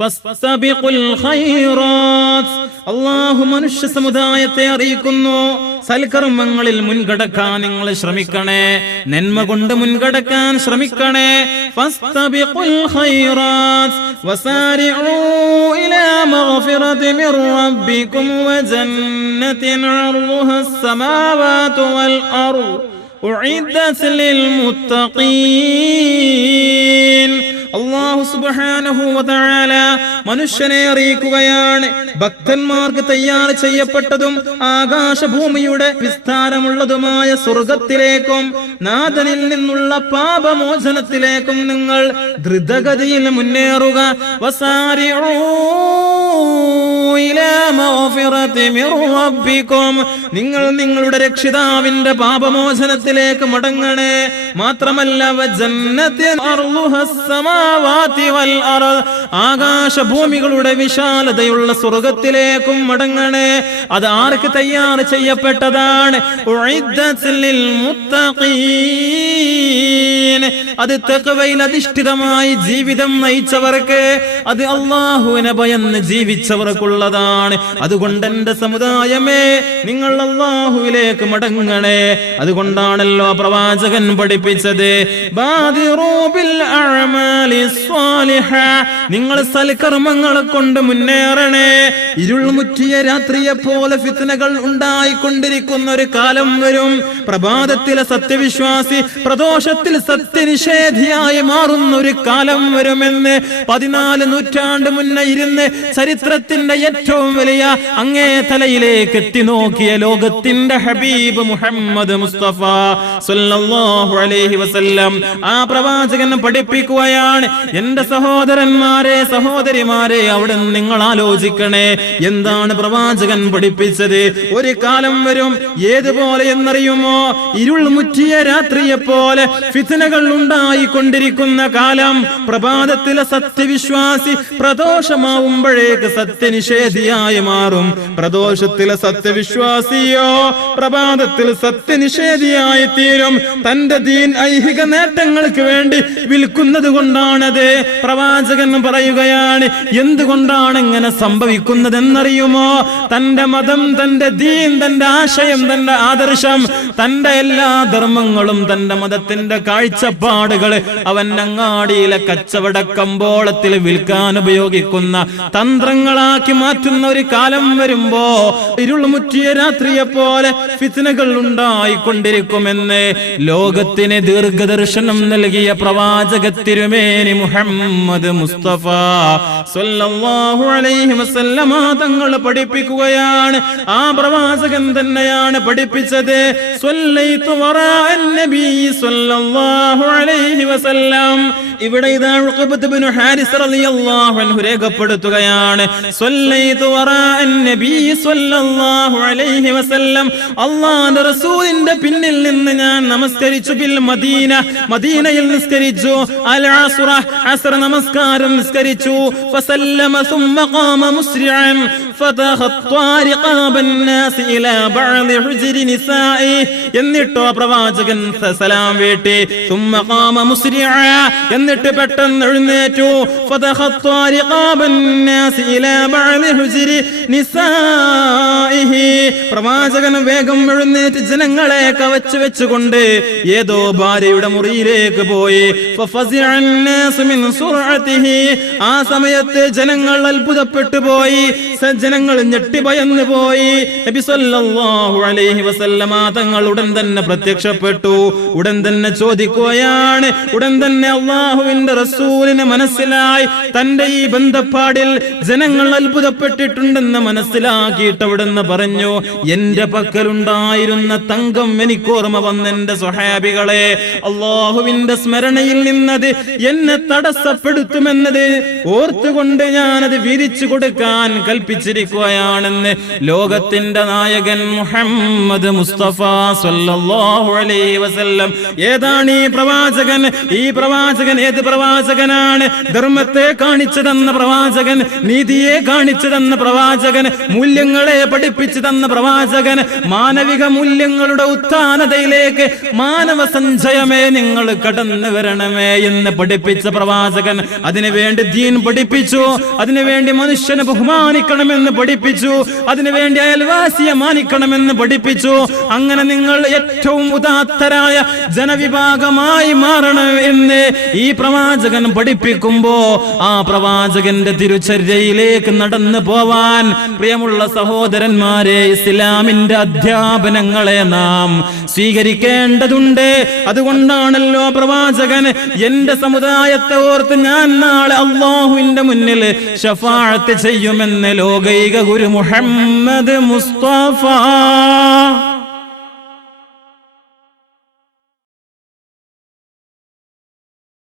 ഫസ്തബിഖുൽ ഖൈറാത്ത്. അല്ലാഹു മനുഷ്യ സമുദായത്തെ അറിയിക്കുന്നു, സൽക്കർമ്മങ്ങളിൽ മുൻകടക്കാൻ നിങ്ങൾ ശ്രമിക്കണേ, നന്മ കൊണ്ട് മുൻകടക്കാൻ ശ്രമിക്കണേ. ഫസ്തബിഖുൽ ഖൈറാത്ത് വസാരിഉ ഇലാ മഗ്ഫിറതി മിർ റബ്ബികും വജന്നത്തിൻ അർളുഹസ് സമാവാതു വൽ അർദ് ഉഇദ്ദത് ലിൽ മുത്തഖീൻ. അല്ലാഹു സുബ്ഹാനഹു വ തആല മനുഷ്യനെ അറിയിക്കുകയാണ്, ഭക്തന്മാർക്ക് തയ്യാർ ചെയ്യപ്പെട്ടതും ആകാശഭൂമിയുടെ വിസ്താരമുള്ളതുമായ സ്വർഗത്തിലേക്കും നാഥനിൽ നിന്നുള്ള പാപമോചനത്തിലേക്കും നിങ്ങൾ ദ്രുതഗതിയിൽ മുന്നേറുക. വസാരിഉ ഇലാ മഗ്ഫിറതി മിർ റബ്ബികും. നിങ്ങൾ നിങ്ങളുടെ രക്ഷിതാവിന്റെ പാപമോചനത്തിലേക്ക് മടങ്ങണേ. മാത്രമല്ല വജന്നത്തിൻ അർളുഹസ് സമാവാതി വൽ അർദ്, ആകാശഭൂമികളുടെ വിശാലതയുള്ള സ്വർഗത്തിലേക്കും മടങ്ങണേ. അത് ആർക്ക് തയ്യാർ ചെയ്യപ്പെട്ടതാണ്? ഉഇദ്ദത് ലിൽ മുത്തഖീൻ. അത് തഖ്വയിൽ അധിഷ്ഠിതമായി ജീവിതം നയിച്ചവർക്ക്, അത് അല്ലാഹുവിനെ ഭയന്ന് ജീവിച്ചവർക്കുള്ളതാണ്. അതുകൊണ്ട് എന്റെ സമുദായമേ, നിങ്ങൾ അല്ലാഹുവിലേക്ക് മടങ്ങണേ. അതുകൊണ്ടാണല്ലോ പ്രവാചകൻ പഠിപ്പിച്ചത്, ബാദിറൂ ബിൽ അഅമാലി സ്വാലിഹ, നിങ്ങൾ സൽക്കർമ്മങ്ങളെ കൊണ്ട് മുന്നേറണേ. ഇരുൾ മുറ്റിയ രാത്രിയെ പോലെ ഫിത്നകൾ ഉണ്ടായിക്കൊണ്ടിരിക്കുന്ന ഒരു കാലം വരും. പ്രഭാതത്തിലെ സത്യവിശ്വാസി പ്രദോഷത്തിൽ സത്യനിഷേധിയായി മാറുന്ന ഒരു കാലം വരുമെന്ന് 14 നൂറ്റാണ്ട് മുന്നേ ഇരുന്ന് ചരിത്രത്തിന്റെ ഏറ്റവും വലിയ അങ്ങേ തലയിലേക്ക് എത്തി നോക്കിയ ലോകത്തിന്റെ ഹബീബ് മുഹമ്മദ് മുസ്തഫ സല്ലല്ലാഹു അലൈഹി വസല്ലം ആ പ്രവാചകൻ പഠിപ്പിക്കുകയാണ്. എന്റെ സഹോദരന്മാരെ, സഹോദരിമാരെ, അവിടെ നിങ്ങൾ ആലോചിക്കണേ, എന്താണ് പ്രവാചകൻ പഠിപ്പിച്ചത്? ഒരു കാലം വരും, ഏതുപോലെ എന്നറിയുമോ? ഇരുൾ മുറ്റിയ രാത്രിയെ പോലെ ഫിത്നകൾ ഉണ്ടായിക്കൊണ്ടിരിക്കുന്ന കാലം. പ്രഭാതത്തിലെ സത്യവിശ്വാസി പ്രദോഷമാവുമ്പോഴേക്ക് സത്യനിഷേധിയായി മാറും. പ്രദോഷത്തിലെ സത്യവിശ്വാസിയോ പ്രഭാതത്തിൽ സത്യനിഷേധിയായി തീരും. തന്റെ ദീൻ ഐഹിക നേട്ടങ്ങൾക്ക് വേണ്ടി വിൽക്കുന്നത് കൊണ്ടാണത്. പ്രവാചകൻ പറയുകയാണ്, എന്തുകൊണ്ടാണ് ഇങ്ങനെ സംഭവിക്കുന്നതെന്നറിയുമോ? തന്റെ മതം, തന്റെ ദീൻ, തന്റെ ആശയം, തന്റെ ആദർശം, തന്റെ എല്ലാ ധർമ്മങ്ങളും, തന്റെ മതത്തിന്റെ കാഴ്ചപ്പാടുകൾ അവൻ അങ്ങാടിയിലെ കച്ചവട കമ്പോളത്തിൽ വിൽക്കാൻ ഉപയോഗിക്കുന്ന തന്ത്രങ്ങളാക്കി മാറ്റുന്ന ഒരു കാലം വരുമ്പോ ഇരുൾ മുറ്റിയ രാത്രിയെ പോലെ ഫിത്നകൾ ഉണ്ടായിക്കൊണ്ടിരിക്കുമെന്ന് ലോകത്തിന് ദീർഘദർശനം നൽകിയ പ്രവാചക തിരുമേനി മുഹമ്മദ് മുസ്തഫ സല്ലല്ലാഹു അലൈഹി വസല്ലമ തങ്ങൾ പഠിപ്പിക്കുകയാണ്. ആ പ്രവാചകൻ തന്നെയാണ് പഠിപ്പിച്ചത്. സ്വല്ലൈതു വറാഅൻ നബി സല്ലല്ലാഹു അലൈഹി വസല്ലം. ഇവിടെ ഇതാ ഉഖബത്ത് ഇബ്നു ഹാരിസ് റളിയല്ലാഹു അൻഹു രേഖപ്പെടുത്തുകയാണ്, സ്വല്ലൈതു വറാഅൻ നബി സല്ലല്ലാഹു അലൈഹി വസല്ലം. അല്ലാഹുവിന്റെ റസൂലിന്റെ പിന്നിൽ നിന്ന് ഞാൻ നമസ്കരിച്ചു. ബിൽ മദീന, മദീനയിൽ നിസ്കരിച്ചു. അൽ അസ്റ, അസ്ർ നമസ്കാരം നിസ്കരിച്ചു. ഫസല്ലമ സുമ്മ ഖാമ മുസ്രിഅൻ ഫതഖത്താ റിഖാബൻ നാസ് ഇലാ ബഅദി ഹുജ്രി നിസാഇ. എന്നിട്ടോ പ്രവാചകൻ സലാം വീട്ടി. സുമ്മ ഖാമ മുസ്രിഅ, എന്നിട്ട് പെട്ടെന്ന് എഴുന്നേറ്റു. ഫതഖത്താ റിഖാബൻ നാസ് ഇലാ ബഅദി ഹുജ്രി നിസാഇഹി. പ്രവാചകൻ വേഗം എഴുന്നേറ്റ് ജനങ്ങളെ കവച്ചു വെച്ചുകൊണ്ട് ഏതോ ഭാര്യയുടെ മുറിയിലേക്ക് പോയി. ഫഫസിഅൻ നാസ് മിൻ സുർഅതിഹി. ആ സമയത്ത് ജനങ്ങൾ അത്ഭുതപ്പെട്ടു പോയി, ജനങ്ങൾ ഞെട്ടിഭയന്നു പോയി. നബി സല്ലല്ലാഹു അലൈഹി വസല്ലമ തങ്ങൾ ഉടൻ തന്നെ പ്രത്യക്ഷപ്പെട്ടു. ഉടൻ തന്നെ ചോദിക്കുകയാണ്. ഉടൻ തന്നെ അല്ലാഹുവിന്റെ റസൂലിനെ മനസ്സിലായി. തന്റെ ഈ ബന്ധപ്പാടിൽ ജനങ്ങൾ അത്ഭുതപ്പെട്ടിട്ടുണ്ടെന്ന് മനസ്സിലാക്കിയിട്ട് അവിടുന്ന് പറഞ്ഞു, എന്റെ പക്കലുണ്ടായിരുന്ന തങ്കം എനിക്ക് ഓർമ്മ വന്നെന്റെ സ്വഹാബികളെ, അല്ലാഹുവിന്റെ സ്മരണയിൽ നിന്നത് എന്നെ തടസ്സപ്പെടുത്തുമെന്നത് ഓർത്തുകൊണ്ട് ഞാനത് വീതിച്ചു കൊടുക്കാൻ കൽപ്പിച്ചിരിക്കുന്നു. സഞ്ചരിക്കുകയാണെന്ന് ലോകത്തിന്റെ നായകൻ മുഹമ്മദ് മുസ്തഫ സ്വല്ലല്ലാഹു അലൈഹി വസല്ലം. ഏതാണ് ഈ പ്രവാചകൻ? ഈ പ്രവാചകൻ ഏത് പ്രവാചകനാണ്? ധർമ്മത്തെ കാണിച്ചു തന്ന പ്രവാചകൻ, നീതിയെ കാണിച്ചു തന്ന പ്രവാചകൻ, മൂല്യങ്ങളെ പഠിപ്പിച്ചു തന്ന പ്രവാചകൻ, മാനവിക മൂല്യങ്ങളുടെ ഉത്ഥാനതയിലേക്ക് മാനവ സഞ്ചയമേ നിങ്ങൾ കടന്നു വരണമേ എന്ന് പഠിപ്പിച്ച പ്രവാചകൻ. അതിനുവേണ്ടി ദീൻ പഠിപ്പിച്ചു, അതിനുവേണ്ടി മനുഷ്യനെ ബഹുമാനിക്കണമെന്ന് പഠിപ്പിച്ചു, അതിനുവേണ്ടി അയൽവാസിയെ മാനിക്കണമെന്ന് പഠിപ്പിച്ചു. അങ്ങനെ നിങ്ങൾ ഏറ്റവും ഉദാത്തരായ ജനവിഭാഗമായി മാറണം എന്ന് ഈ പ്രവാചകൻ പഠിപ്പിക്കുമ്പോ ആ പ്രവാചകന്റെ തിരുചര്യയിലേക്ക് നടന്നു പോവാൻ പ്രിയമുള്ള സഹോദരന്മാരെ, ഇസ്ലാമിന്റെ അധ്യാപനങ്ങളെ നാം സ്വീകരിക്കേണ്ടതുണ്ട്. അതുകൊണ്ടാണല്ലോ പ്രവാചകൻ എന്റെ സമുദായത്തെ ഓർത്ത് ഞാൻ നാളെ അല്ലാഹുവിന്റെ മുന്നിൽ ശഫാഅത്ത് ചെയ്യുമെന്ന് ലോകൈക ഗുരു മുഹമ്മദ് മുസ്തഫ